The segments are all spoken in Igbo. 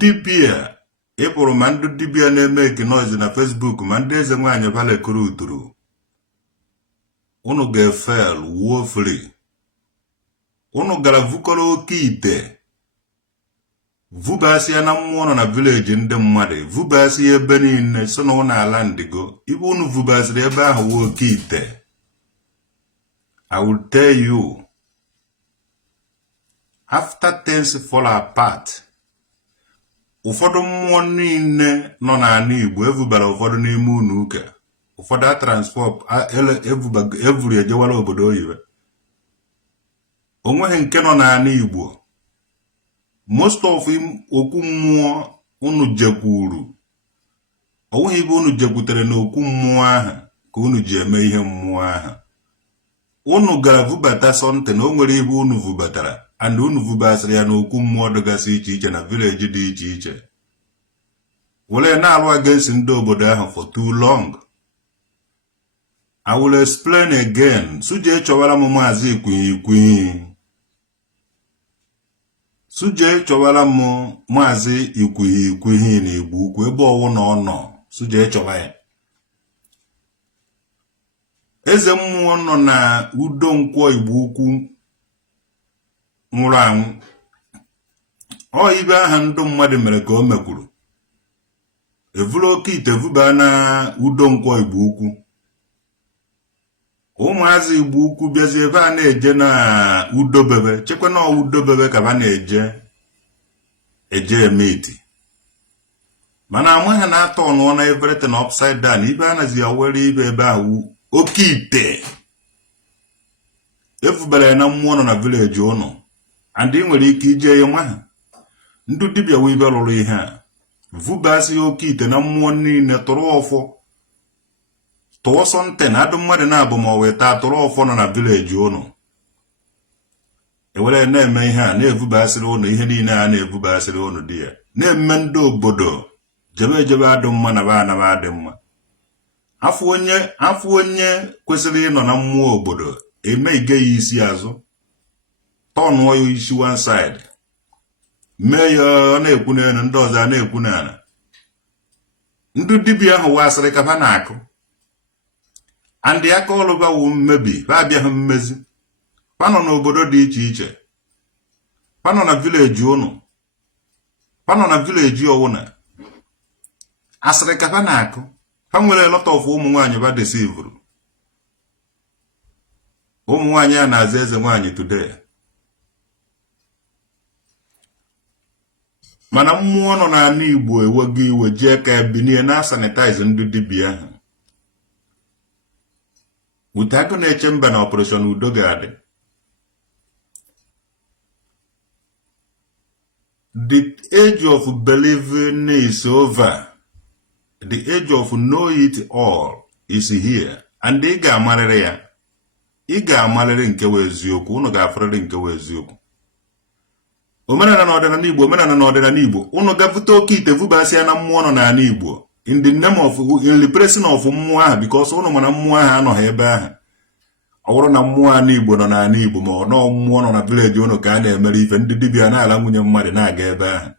dibia ịpụrụ ma ndị dibia na-eme noise na Facebook ma ndị eze nwaanyị balekuru uturu unu ga-efel wuo free unu gara vukọrọ oke ite vubasịa na mmụọ nọ na village ndị mmadụ vubasịa ebe niile so na ụnọ ala ndigo ibe unu vubasịrị ebe ahụ wuo oke ite. I will tell you, after things fall apart, ụfọdụ mmụọ niile nọ n'ala Igbo evubara ụfọdụ n'ime unu ụka ụfọdụ a transfer evuru ejewara obodo oyibo onweghị nke nọ n'ala Igbo. Most of okwu mmụọ unu jekwuru onweghị ibe unu jekwutere na okwu mmụọ ahụ ka unu ji eme ihe mmụọ ahụ. Unu gara vubata something o nwere ibe unu vubatara and unu vubasịrị ya na okwu mmụọ dịgasị iche iche na village dị iche iche were na-alụ against ndị obodo ahụ for too long. I will explain again. Suje chọwara m Maazị Ikwuhi Suje chọwara m Maazị Ikwuhi na Igbo Ukwu ebe ọwụ na ọ nọ suje chọwa ya. Eze mmụọ nọ na Udo Nkwọ Igbo Ukwu nwụrụ anwụ ọ ibe aha ndị mmadụ mere ka o mekwuru evuru oke ite vuba na Udo Nkwọ Igbo Ukwu. Ụmụazị Igbo Ukwu bịazi ebe a na-eje na Udobebe chekwa na Udobebe ka ba na-eje emeti mana amaghị na atọ ọnụọ na everything upside down ibe anazi ya were ibe ebe ahụ oke ite evubara na mmụọ nọ na village ụnụ and ị nwere ike ije ya maha ndị dibịa wee ibe lụrụ ihe a vubasị oke ite na mmụọ niile tụrụ ọfọ tụọ sọnten adụ mmadụ na-abụ ma ọ wee taa tụrụ ọfọ nọ na village ụnụ ewere na-eme ihe a na-evubasịrị ụnụ ihe niile a na-evubasịrị ụnụ dị ya na-eme ndị obodo jebe adụ mma na ba anaba adị mma. Afọ onye kwesịrị ịnọ na mmụọ obodo eme ige ya isi azụ tọnụọ ya isi one side mee ya ọ na-ekwu n'elu ndị ọzọ a na-ekwu n'ala. Ndị dibịa ahụ wasịrị ka ha na-akụ andị aka ọlụba wu mmebi ha abịaghị mmezi panọ n'obodo dị iche iche panọ na village ụnụ panọ na village ọwụna asịrị ka ha na-akụ ha nwere lot of ụmụ nwaanyị ba desivuru ụmụ nwaanyị a na-aza eze nwaanyị today mana mmụọ nọ n'ala Igbo ewego iwe jee ka ebinie na sanitize ndị dibịa ahụ utago na-eche mba na operation udo ga-adị. The age of believing is over. The age of know it all is here. And ị ga-amarịrị ya. Ị ga-amarịrị nke wụ eziokwu, unu ga-afụrịrị nke wụ eziokwu. Omenala na ọdịnala Igbo, omenala na ọdịnala Igbo, unu ga-vụta oke ite vubasịa na mmụọ nọ n'ala Igbo. In the name of in the presence of mmụọ ahụ because unu mana mmụọ ahụ anọghị ebe ahụ. Ọ bụrụ na mmụọ ala Igbo nọ n'ala Igbo ma ọ nọ mmụọ nọ na village unu ka a na-emere ife ndị dibịa na-ala nwunye mmadụ na-aga ebe ahụ.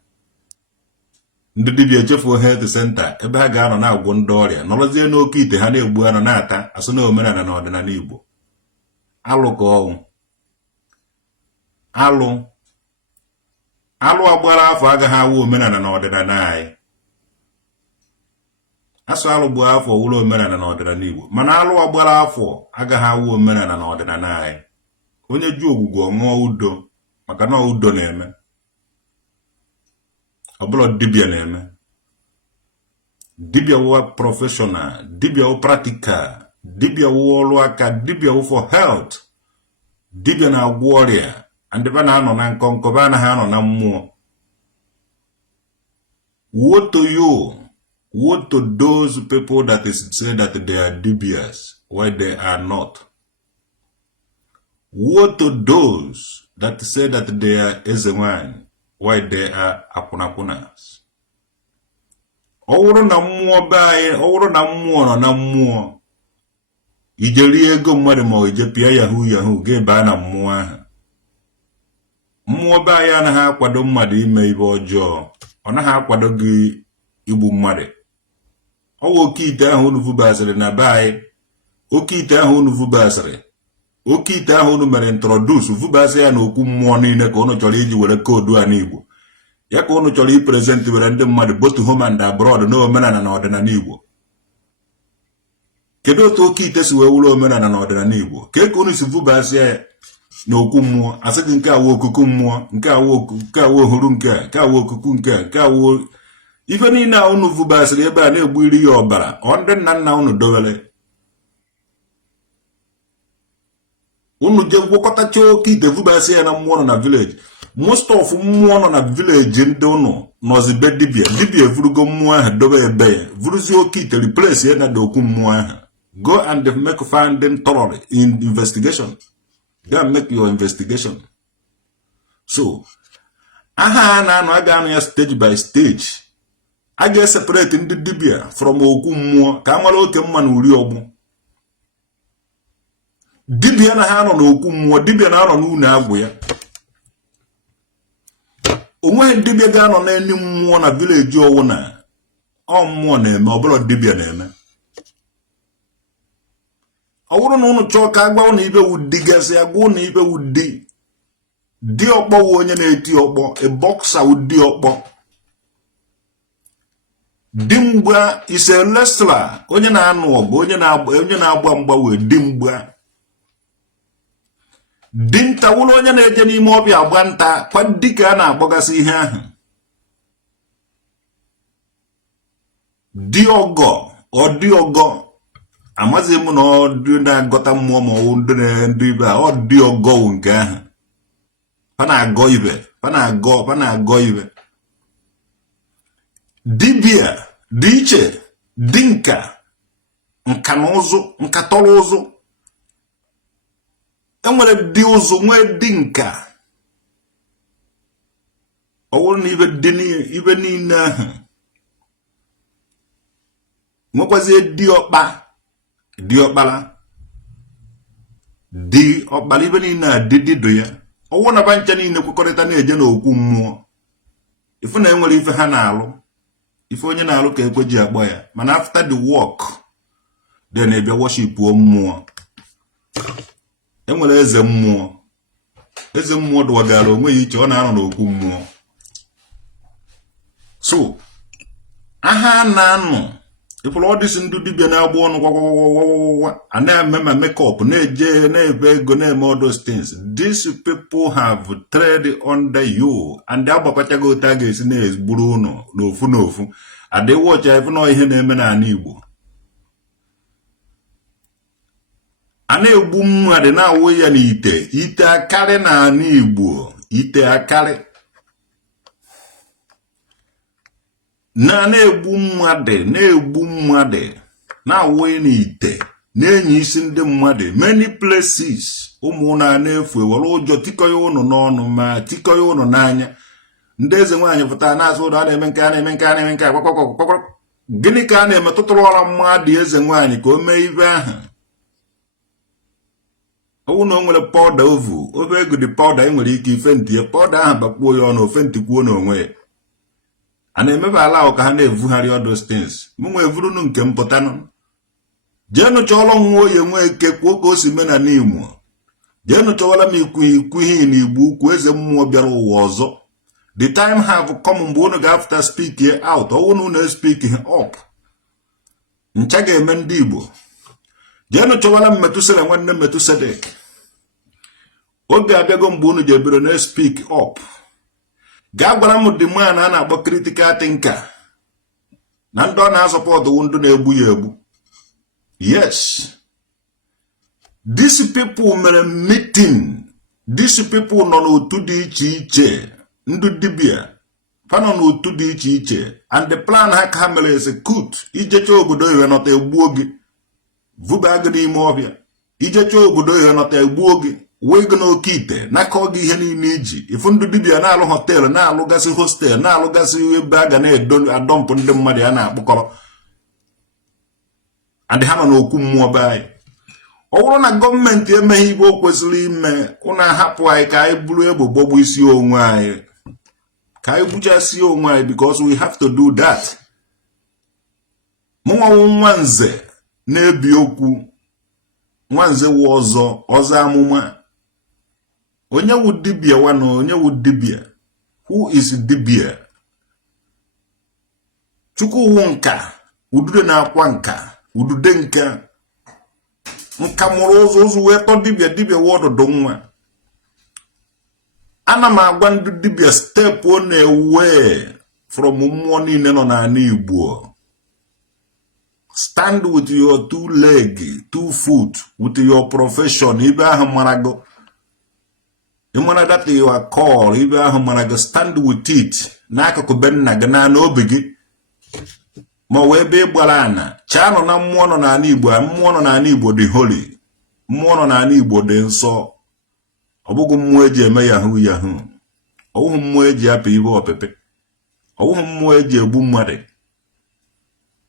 Ndị dibịa echefuo health center ebe ha ga-anọ na-agwọ ndị ọrịa nọrọzie n'oke ite ha na-egbu anọ na-ata asụ na omenala na ọdịnala Igbo. Alụ ka ọnwụ alụ agbara afọ agaghị awụ omenala na ọdịnala anyị. Asụ alụ gbuo afọ wụrụ omenala na ọdịnala Igbo mana alụ agbara afọ agaghị awụ omenala na ọdịnala anyị. Onye ju ogwugwu ọṅụọ udo maka na udo na-eme ọbụla dibịa na-eme. Dibịa wụ professional, dibịa wụ practical, dibịa wụ ọrụ aka, dibịa wụ for health. Dibịa na-agwọ ọrịa and ba na-anọ na nkọnkọ ba anaghị anọ na mmụọ. Woe to you, woe to those people that say that they are dibias while they are not. Woe to those that say that they are ezenwanyị while they are akwụnakwụnas. Ọ wụrụ na mmụọ be anyị, ọ wụrụ na mmụọ nọ na mmụọ ijeri ego mmadụ ma ije pịa yahoo ga-eba na mmụọ ahụ. Mmụọ be anyị anaghị akwado mmadụ ime ibe ọjọọ, ọ naghị akwado gị igbu mmadụ. Ọwa oke ite ahụ unu vubasịrị na be anyị, oke ite ahụ unu vubasịrị, oke ite ahụ unu mere introduce vubasị ya na okwu mmụọ niile ka unu chọrọ iji were koodu a n'Igbo. Ya ka unu chọrọ ipresent were ndị mmadụ both home and abroad na omenala na ọdịnala Igbo. Kedu otu oke ite si wee wuru omenala na ọdịnala Igbo? Ka unu si vubasị ya na okwu mmụọ, asị gị nke awo okuku mmụọ, nke awo ohuru nke awo okuku nke awo ife niile a unu vubasịrị ebe a na-egbu iri ya ọbara, ọ ndị nna nna unu dowere. Unu je gwakọtacha oke ite vubasị ya na mmụọ nọ na village. Most of mmụọ nọ na village ndị unu nọzi be dibia vurugo mmụọ ahụ dobe ebe ya, vuruzi oke ite replace ya na okwu mmụọ ahụ. Go and make finding thoroughly in investigation. Go and make your investigation. So, aha na-anọ aga anụ ya stage by stage. A ga-separate ndị dibia from okwu mmụọ ka a mara oke mma na uri ọgbụ. Dibia na ha nọ n'okwu mmụọ, dibia na-anọ n'une agwụ ya. Onweghị dibia ga-anọ n'enyi mmụọ na village ọwụ na ọ mmụọ na-eme, ọ bụrụ dibia na-eme. Ọ bụrụ na unu chọọ ka agwa unu ibe wudi gasị, agwa unu ibe wudi di ọkpọ wụ onye na-eti ọkpọ, bọksa wudi ọkpọ. Dimgba is a wrestler, onye na-anụ ọgụ, onye na-agba mgba wee dimgba. Dinta wụrụ onye na-eje n'ime ọbịa agba nta, kwa dịka a na-agbagasị ihe ahụ. Diọgọ ọ dịọgọ, amaghị m na ọ dị na-agọta mmụọ ma ọ ndị ibe a, ọ dịọgọ nke ahụ. Pa na-agọ ibe. Dibia dị iche, dị nka na ụzụ, nka tọrọ ụzụ. Enwere dị ụzụ nwee dị nka. Ọ bụrụ na ibe niile ahụ nwekwazie diọkpara ibe niile a dịdụ ya. Ọ bụrụ na bancha niile kwekọrịta na-eje n'okwu mmụọ, ifu na enwere ife ha na-alụ, ife onye na-alụ ka ekwe ji akpọ ya. Mana after the work then ebia worship mmụọ. Enwere eze mmụọ dụwagara onwe ya iche, ọ na-anọ n'okwu mmụọ. So aha na-anọ ịpụrụ ọdịsị ndị dibia na-agba ọnụ gwagwagwagwagwa, a na-eme ma makeup, na-eje na-ebe ego, na-eme all those things. These people have tread under you and agbakọchago otu a ga-esi na-egburu ụnụ n'ofu adịwọcha ife na ihe na-eme n'ala Igbo. A na-egbu mmadụ na-awụ ya n'ite, ite akarị n'ala Igbo, ite akarị. Na-egbu mmadụ na-awụ ya n'ite, na-enye isi ndị mmadụ many places. Ụmụ na-efu ewere ụjọ tikọ ya ụnụ n'ọnụ ma tikọ ya ụnụ n'anya. Ndị eze nwaanyị pụtara na-asụ ụlọ a na-eme nke a na-eme nke a na-eme nke a kwakwakwakwakwa. Gịnị ka a na-eme? Tụtụrụ ọra mmadụ eze nwaanyị ka o mee ibe ahụ. Ọwụ na o nwere pọda ofe ego dị pọda, e nwere ike ife ntị ya pọda ahụ bakpuo ya ọnụ, ofe ntị kwuo n'onwe ya. A na-emebe ala ahụ ka ha na-evugharị all those things. M nwee vurunu nke mpụtanụ. Jeenụ chọọrọ nwa oye nwee eke kwuo ka o si mee na n'Imo. Jeenụ chọwara m ikwu ihe n'Igbo ukwu eze mmụọ bịara ụwa ọzọ. The time have come mgbe unu ga-after speak here out. Ọwụ na unu speak up. Ncha ga-eme ndị Igbo. Jeenụ chọwara m Metusela nwanne Metusedek. Oge abịago mgbe unu ji ebere na speak up. Gaa gwara m the man a na-akpọ critical thinker na ndị ọ na-asọpọtụ ndụ na-egbu ya egbu. Yes, these people mere meeting. These people nọ n'otu dị iche iche, ndụ dibia fa nọ n'otu dị iche iche, and the plan ha ka ha mere is good. Ijecha obodo ihe nọta egbuo gị, vuba gị n'ime ọbịa. Ijecha obodo ihe nọta egbuo gị, wee gị n'oke ite nakọ gị ihe niile iji. Ifu ndụ dibia na-alụ họteelụ, na-alụgasị hostel, na-alụgasị ebe a ga na-adọmpụ ndị mmadụ ya na-akpụkọrọ. And ha nọ n'okwu mmụọ be anyị. Ọ bụrụ na gọọmenti emeghị ibe o kwesịrị ime, ụnụ ahapụ anyị ka anyị bụrụ egbe gbogbo isi onwe anyị. Kai buchasi onwe because we have to do that. Mwa nwanze na-ebi okwu. Nwanze wu ọzọ amụma. Onye wu dibia wano, onye wu dibia. Who is dibia? Chukwu wu nka. Udude na akwa nka. Udude nka. Nka mụrụ ụzọ wee tọ dibia wọdụdụ nwa. Ana m agwa ndị dibia step on away from mmụọ niile nọ n'ala Igbo. Stand with your 2 leg, 2 foot, with your profession. Ibe ahụ marago. Imana that you are called. Ibe ahụ marago. Stand with it. N'akụkụ be nna gị na n'obi gị. Ma wee be gbara ana. Cha nọ na mmụọ nọ n'ala Igbo. Mmụọ nọ n'ala Igbo dị holy. Mmụọ nọ n'ala Igbo dị nsọ. Ọbụghị mmụọ eji eme yahoo yahoo. Ọbụghị mmụọ eji apị ibe opepe. Ọbụghị mmụọ eji egbu mmadụ.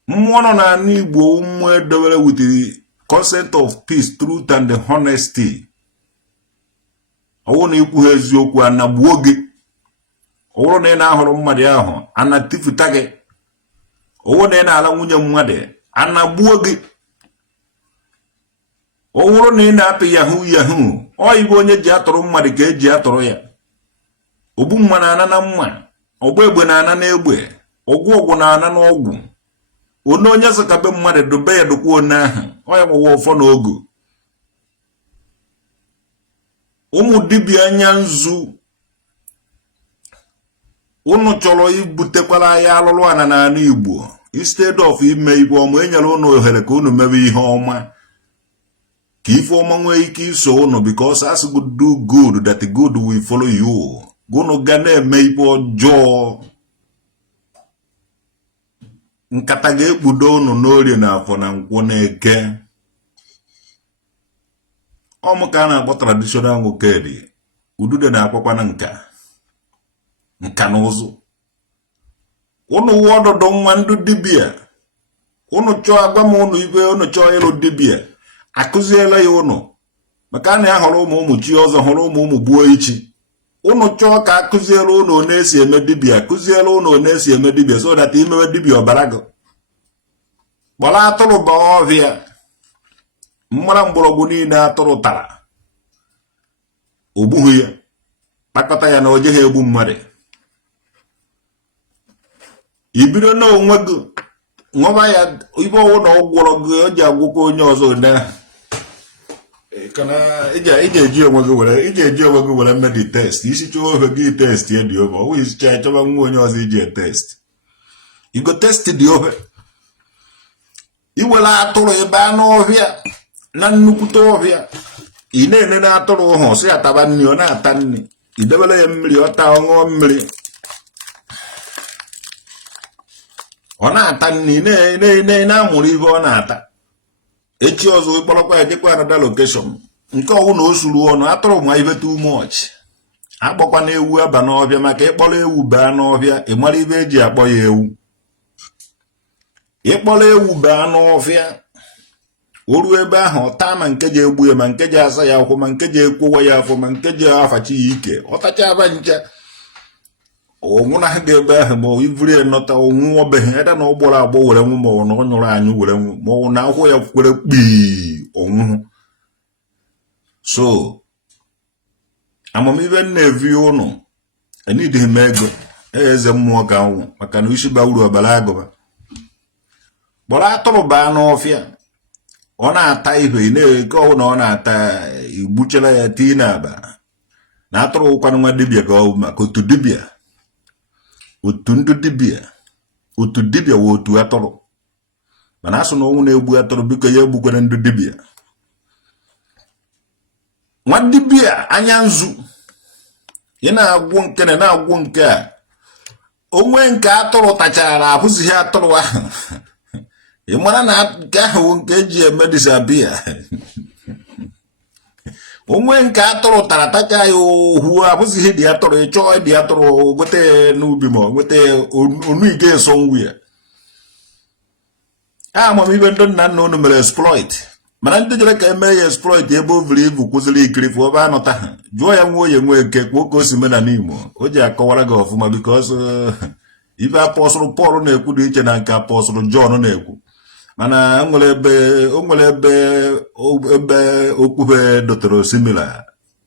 Mmụọ nọ n'ala Igbo mmụọ edewere with the concept of peace, truth and honesty. Ọwụ na ikwu ha eziokwu anagbuo gị. Ọwụrụ na ị na-ahụrụ mmadụ ahụ anatifụta gị. Ọwụ na ị na-ala nwunye mmadụ anagbuo gị. Ọwụrụ na ị na-apị yahoo yahoo. Ọ ibe onye ji atụrụ mmadụ ka eji atụrụ ya. Ogbu mma na-ana na mma. Ọgba egbe na-ana na egbe. Ọgwụ na-ana n'ọgwụ. Onye zakabe mmadụ dobe ya dokwa onye ahụ. Ọ ya nwewe ọfọ n'ogo. Ụmụ dibịa anya nzu. Unu chọrọ ibutekwala ya alụlụ ana n'ala Igbo. Instead of ime ibe ọma enyere unu ohere ka unu mebe ihe ọma. Ka ife ọma nwee ike iso unu because as you do good that the good will follow you. Unu ga na-eme ibe ọjọọ. Nkata ga-ekpudo unu n'orie na afọ na nkwọ na eke. Ọmụ ka a na-akpọ traditional nwoke dị. Udude na-akwakwa na nka na ụzụ. Unu wọdụdụ nwa ndị dibia. Unu chọọ agwa m unu ibe unu chọọ ịlụ dibia. Akụziela ya unu. Maka a na-ahọrọ ụmụ chi ọzọ hụrụ ụmụ gbuo ichi. Unu chọọ ka akụziela unu one esi eme dibia. Akụziela unu one esi eme dibia so that imewe dibia ọbara gị. Kpọrọ atụrụ ba ọhịa. Mmara mgbọrọgwụ niile atụrụ tara. O gbughị ya. Kpakọta ya na o jeghị egbu mmadụ. Ibido na onwe gị. Nwaba ya ibe ọwụ na ọgwụrọ gị o ji agwụkọ onye ọzọ na kana ije eji onwe gị were medi test. Isi chọọ ofe gị test ya dị ofe. Ọwụ isi chọba nwa onye ọzọ iji test. Igo test dị ofe. Iwere atụrụ ebe anụ ọhịa na nnukwute ọhịa. Ị na-ene na atụrụ ọhụụ sị ataba nri ọ na-ata nri. Idebere ya mmiri ọ taa ọṅụọ mmiri. Ọ na-ata nri na-amụrụ ibe ọ na-ata. Echi ọzọ ịkpọrọkwa ya jekwa another location. Nke ọwụ na o suru ọnụ atụrụ ma ibe too much. Akpọkwa na ewu aba n'ọhịa maka ịkpọrọ ewu baa n'ọhịa ị mara ibe eji akpọ ya ewu. Ịkpọrọ ewu baa n'ọhịa o ruo ebe ahụ ọ taa ma nke ji egbu ya ma nke ji asa ya akwụ ma nke ji ekwowa ya afọ ma nke ji afachi ya ike. Ọ tacha aba ncha. Onwụ na ha ga-ebe ahụ ma ivuri ya nọta onwụ obeghị ede na ụgbọrọ agbọ were nwụ ma ọ na ọ nyụrụ anyị were nwụ ma ọ na akwụ ya kwere kpii onwụ. So amamibe na-evi ụnụ enidịghị m ego eze mmụọ ka nwụ maka na isi ba uru ọbara agụba. Kpọrọ atụrụ baa n'ọfịa ọ na-ata ibe na-eke ọwụ na ọ na-ata igbuchara ya tii na-aba na atụrụ ụkwanụ nwa dibịa ka ọ maka otu dibịa. Otu ndị dibịa wụ otu atụrụ. Mana asụ na ọnwụ na-egbu atụrụ biko ya egbukwere ndị dibịa. Nwa dibịa anya nzu. Ị na-agwụ nke na-agwụ nke a. Onwe nke atụrụ tachara abụzighị atụrụ ahụ. Ị mara na nke ahụ nke eji eme disapia. Onwe nke atụrụ tara tacha ya ohu abụzighị dị atụrụ ịchọọ dị atụrụ nweta n'ubi ma nweta onu ige eso nwu ya. Amamibe ndị nna nna unu mere exploit. mana ndị jere ka eme ya exploit ebe o vuru ibu kwụziri ikirifu ebe anọta ha jụọ ya nwa onye nwe eke kwuo ka o si mena n'Imo o ji akọwara gị ọfụma because ibe apọsụlụ Pọl na-ekwu dị iche na nke apọsụlụ Jọn na-ekwu mana o nwere ebe okwube dotoro simila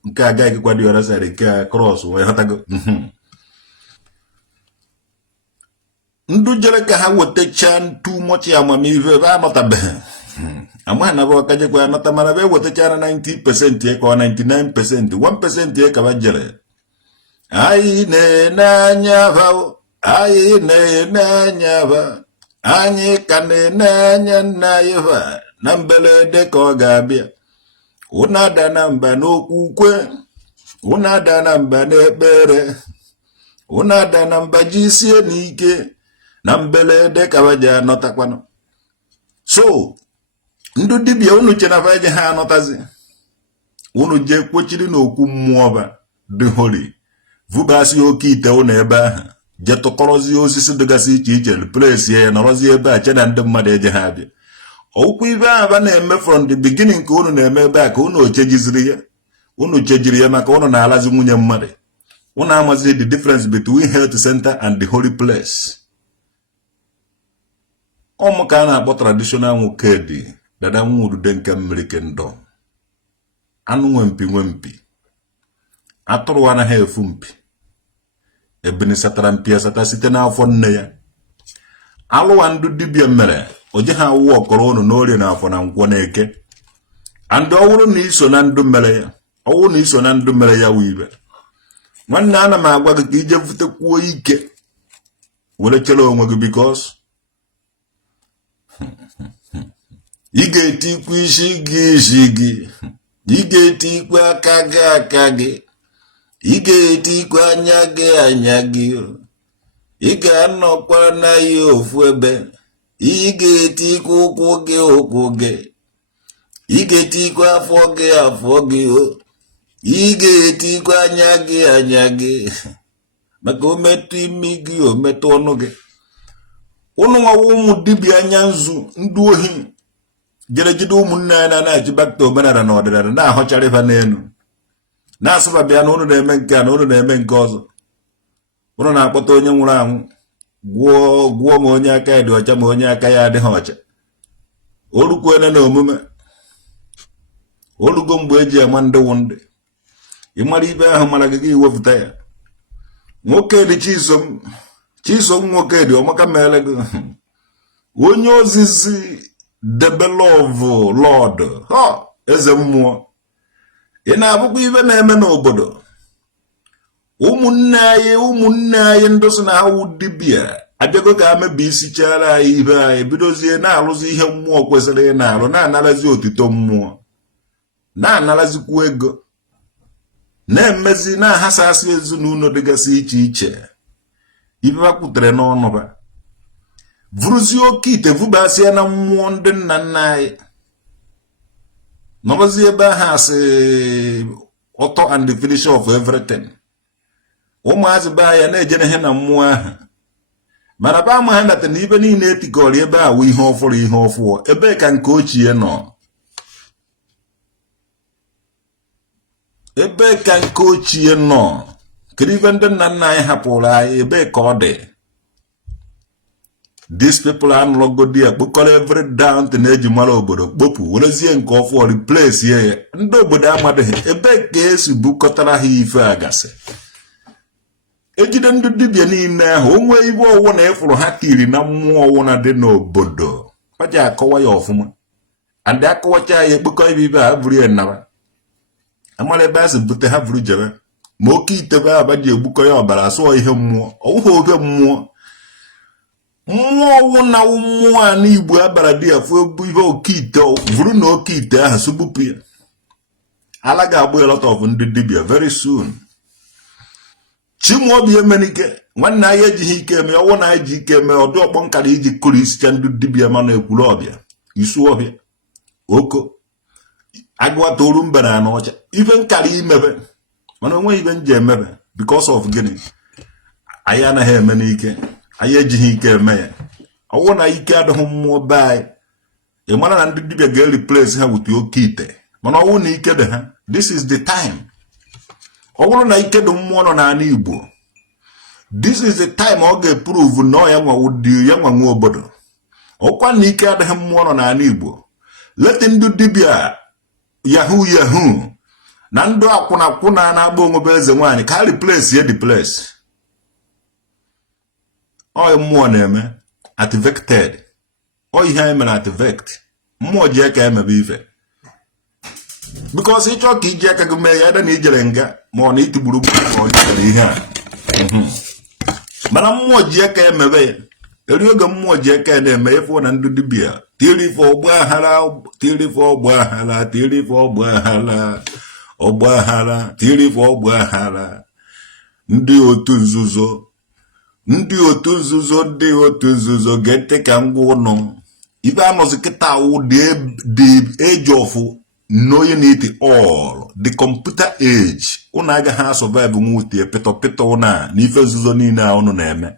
nke agaghịkwa dị ọra sara nke a krọs wee ghọtago ndụ jere ka ha wetacha too much amamihe ebe anọtabeghị amaghị na bụ ọkajekwa anọta mana ebe wetachara 90% ka ọ 99% 1% ka ba jere anyị na-ene anya ba anyị ka na-ene anya nna anyị ba na mberede ka ọ ga-abịa unu ada na mba n'okwukwe unu ada na mba n'ekpere unu ada na mba jisie n'ike na mberede ka ba ji anọtakwanụ so ndụ dibịa unu chenafa eje ha anọtazi unu je kpochiri n'okwu mmụọ ba dị holy vubasi oke ite unu ebe ahụ je tụkọrọzie osisi dịgasị iche iche place ya nọrọzie ebe a che na ndị mmadụ eje ha abịa okwu ibe ahụ ba na-eme from the beginning ka unu na-eme ebe a ka unu chejiziri ya unu chejiri ya maka unu na-alazi nwunye mmadụ unu amazi the difference between health center and the holy place ọmụ ka a na-akpọ traditional nwoke dị dada nwurude nke mmiri kendọ anụ nwempi atụrụ anaghị efu mpi ebini satara mpi asata site n'afọ nne ya alụwa ndụ dibịa mere oje ha wụ ọkọrọ unu n'orie na afọ na nkwọ na eke andị ọwụrụ na iso na ndụ mere ya wụ ibe nwanne ana m agwa gị ka ije vutekwuo ike were chere onwe gị because ị ga-etikwu isi gị ị ga-etikwu aka gị ị ga-etikwu anya gị ị ga-anọkwa na ya ofu ebe ị ga-etikwu ụkwụ gị ị ga-etikwu afọ gị ị ga-etikwu anya gị maka o metụ imi gị o metụ ọnụ gị unu nwawa ụmụ dibịa anya nzu ndị ohi jere jide ụmụnne anyị na-achị bakta omenala na ọdịnala na-ahọchara ife n'elu na-asụba bịa na unu na-eme nke a na unu na-eme nke ọzọ unu na-akpọta onye nwụrụ anwụ gwụọ ma onye aka ya dị ọcha ma onye aka ya adịghị ọcha orukwene na omume orugo mgbe eji ama ndị wụ ndị ịmara ibe ahụ mara gị iwepụta ya nwoke dị chisom nwoke dị ọmaka mere gị onye ozizi debelove lord eze mmụọ ị na-abụkwa ibe na-eme n'obodo ụmụnne anyị ndị so na ha wụ dibịa abịago ka ha mebi isi chara anyị ibe anyị bidozie na-alụzi ihe mmụọ kwesịrị ị na-alụ na-anarazi otito mmụọ na-anarazikwu ego na-emezi na-ahasasị ezinụlọ dịgasị iche iche ibe ha kwutere n'ọnụ ha vuruzie oke ite vubasịa na mmụọ ndị nna nna anyị nọrọzie ebe ahụ asị author and the finisher of everything ụmụazị be anya na-ejere ihe na mmụọ ahụ mana ba ama ha nata na ibe niile etikọrọ ebe a wụ ihe ọfụrụ ebe ka nke ochie nọ kedu ibe ndị nna nna anyị hapụrụ anyị ebe ka ọ dị these people anụlọgodi ya kpokọrọ every down to na-eji mara obodo kpopụ werezie nke ọfụ replace ya ndị obodo amadịghị ebe ka esi bukọtara ha ife agasị ejide ndị dibịa niile ahụ onwe ibe ọwụ na ịfụrụ ha tiri na mmụọ ọwụ na dị n'obodo ọ ji akọwa ya ọfụma andị akọwacha ya ekpokọ ibe ha buru ya nnaba amara ebe a si bute ha buru jebe ma oke itebe aba ji egbukọ ya ọbara asụọ ihe mmụọ ọwụghị oge mmụọ ọwụ na mmụọ a n'Igbo abara dị ya fụ ebu ihe oke ite vuru na oke ite ahụ sụbupụ ya ala ga-agbụ ya lot of ndị dibịa very soon Chimaobi Emenike nwanne anyị ejighị ike eme ọwụ na anyị ji ike eme ọdụ ọkpọ nkara iji kụrụ isicha ndị dibịa mana ekwuru ọbịa isu ọbịa oko agụwata oru mbe na anọcha ife nkara imebe mana onwe ibe nji emebe because of gịnị anyị anaghị eme n'ike anyị ejighị ike eme ya ọwụ na ike adịghị mmụọ be anyị ị mara na ndị dibịa ga-replace ha with oke ite mana ọ bụrụ na ike dị ha this is the time. Ọ bụrụ na ike dị mmụọ nọ n'ala Igbo this is the time ọ ga-eprove na ya nwa ụdị ya nwa nwa obodo. Ọkwa na ike adịghị mmụọ nọ n'ala Igbo leti ndị dibịa yahoo na ndụ akwụna na-agba onwebe eze nwaanyị ka replace ye the place. Ọ mmụọ na-eme activated. Ọ ihe anyị mere activate. Mmụọ ji aka emebe ife. Because ịchọ ka iji aka gị mee ya na ijere nga ma ọ na itigburu gburu ihe a. Mana mmụọ ji aka emebe ya. Eri oge mmụọ ji aka na-eme ife na ndị dibịa tiri ife ọgbaghara ndị otu nzuzo ga-ete ka ngwa ụnụ ibe anọzi kịta wụ the age of knowing it all, the computer age. Ụnụ agaghị survive nwute pịtọpịtọ ụna n'ife nzuzo niile a ụnụ na-eme.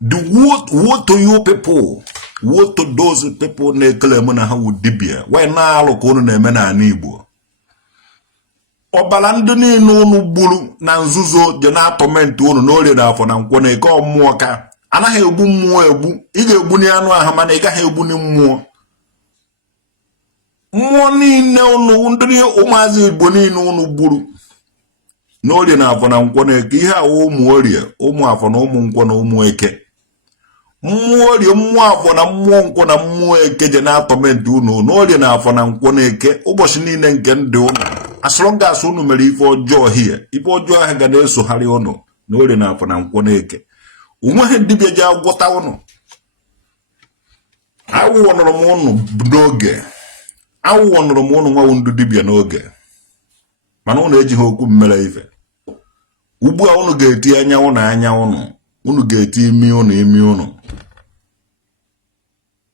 The woe to you people, woe to those people na-ekele na ha wụ dibịa why na-alụ ka ụnụ na-eme n'ala Igbo. Ọbara ndị niile ụnụ gburu na nzuzo je na-atọmentị ụnụ n'orie na afọ na nkwọ na eke mmụọ ka anaghị egbu mmụọ egbu. Ị ga-egbu ni anụ ahụ mana ị gaghị egbu ni mmụọ. Mmụọ niile ụnụ ndị ụmụazị Igbo niile ụnụ gburu n'orie na afọ na nkwọ na eke ihe awụ ụmụ orie, ụmụ afọ na ụmụ nkwọ na ụmụ eke. Mmụọ orie, mmụọ afọ na mmụọ nkwọ na mmụọ eke je na-atọmentị ụnụ n'orie na afọ na nkwọ na eke ụbọchị niile nke ndị ụnụ. As long as ụnụ mere ife ọjọọ hie, ife ọjọọ ahụ ga na-esogharị ụnụ n'orie na afọ na nkwọ na eke. Onweghị dibịa ji agwọta ụnụ. Awụwọnụrụ m ụnụ n'oge. Awụwọnụrụ m ụnụ nwawu ndị dibịa n'oge. Mana ụnụ ejighị okwu mmere ife. Ugbu a ụnụ ga-eti anya ụnụ. Ụnụ ga-eti imi ụnụ.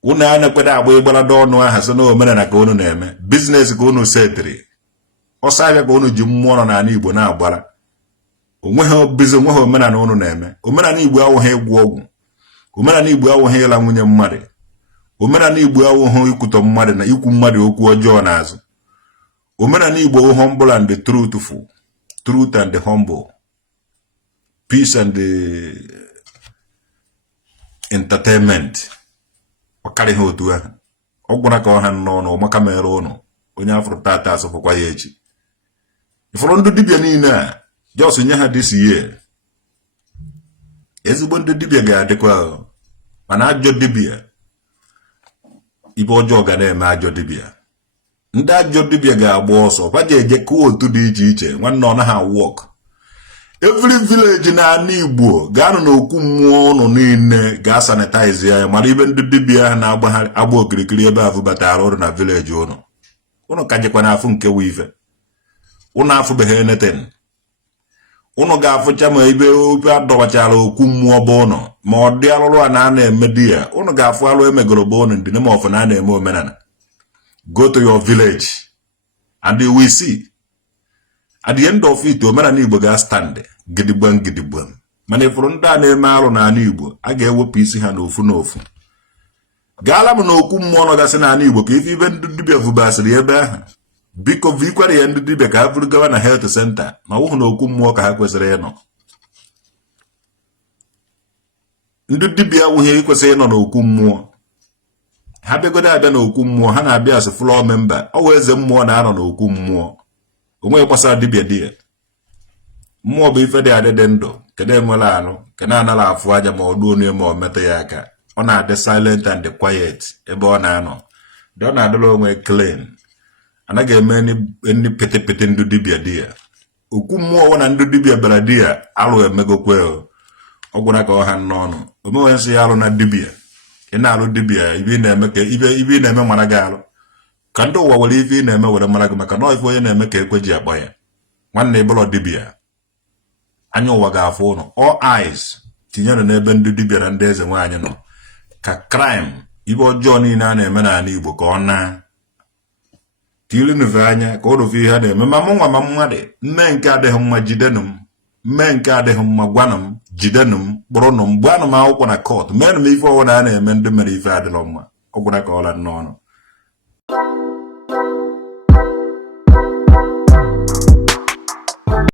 Ụnụ a na-ekweda agba ịgbarada ọnụ aha sị na omenala ka ụnụ na-eme. Biznes ka ụnụ setịrị. Ọsọ abịa ka ụnụ ji mmụọ nọ n'ala Igbo na-agbara. Onweghị omenala ụnụ na-eme. Omenala Igbo awụghị ịgwọ ọgwụ. Omenala Igbo awụghị ịla nwunye mmadụ. Omenala Igbo awụghị ikwutọ mmadụ na ikwu mmadụ okwu ọjọọ n'azụ. Omenala Igbo awụ humble and the truthful. Truth and the humble. Peace and the entertainment. Ọ karịghị otu ahụ. Ọ gwụna ka ọha n'ọnụ ọmaka mere ụnụ. Onye afro tata asọfụkwa ya echi. Ifọrọ ndị dibịa niile a jos nye ha this year. Ezigbo ndị dibịa ga-adịkwa mana ajọ dibịa ibe ọjọọ ga na-eme ajọ dibịa. Ndị ajọ dibịa ga-agba ọsọ baje eje kụọ otu dị iche iche nwanne ọ naghị work. Every village n'ala Igbo ga-anọ n'okwu mmụọ ụnụ niile ga-sanitize ya mara ibe ndị dibịa ha na-agba okirikiri ebe ahụ batara ọrụ na village ụnụ. Ụnụ ka jekwa n'afụ nke wife. Ụnụ afụbeghị anything. Ụnụ ga-afụcha ma ibe ope adọbachara okwu mmụọ bụ ụnụ ma ọ dị alụrụ a na-eme di ya. Ụnụ ga-afụ alụ emegoro bụ ụnụ ndị name of na na-eme omenala. Go to your village and you will see. At the end of it, omenala Igbo ga-stand gidigbam. Mana ifuru ndị a na-eme alụ n'ala Igbo a ga-ewepụ isi ha n'ofu. Gaala m n'okwu mmụọ nọgasị n'ala Igbo ka ife ndị dibịa vụbasịrị ebe ahụ. Biko vikwara ya ndị dibịa ka ha bụrụ gawa na health center ma wụhụ na okwu mmụọ ka ha kwesịrị ịnọ. Ndị dibịa awụghị kwesịrị ịnọ n'okwu mmụọ. Ha bịagodo abịa n'okwu mmụọ ha na-abịa as floor member. Ọ wụ eze mmụọ na-anọ n'okwu mmụọ. Onwe gbasara dibịa di ya. Mmụọ bụ ife dị adịdị ndụ kedu enwere anụ kedu anara afụ aja ma ọ duo n'ime ọ metụ ya aka. Ọ na-adị silent and quiet ebe ọ na-anọ. Dị ọ na-adịrị onwe clean. Anaghị eme ndị pete ndị dibịa di ya. Okwu mmụọ na ndị dibịa bịara di ya alụ emegokwe ọ gwụna ka ọha n'ọnụ. Omewe nsị ya alụ na dibịa. Ị na-alụ dibịa ibe ị na-eme mara gị alụ. Ka ndị ụwa were ife ị na-eme were mara gị maka na ife onye na-eme ka ekwe ji akpọ ya. Nwanne ịbụlọ dibịa. Anya ụwa ga-afụ ụnụ. All eyes tinyere n'ebe ndị dibịa na ndị eze nwaanyị nọ. Ka crime ibe ọjọọ niile a na-eme n'ala Igbo ka ọ na tiri nuve anya ka ụrụfe ihe na-eme ma mụnwa ma mmadụ mme nke adịghị mma jidenụ m mme nke adịghị mma gwanụ m jidenu m kpụrụ nụ m gbanụ m akwụkwọ na kọt meenụ m ife ọwụ na a na-eme ndị mere ife adịlọ mma ọgwụna ka ọla n'ọnụ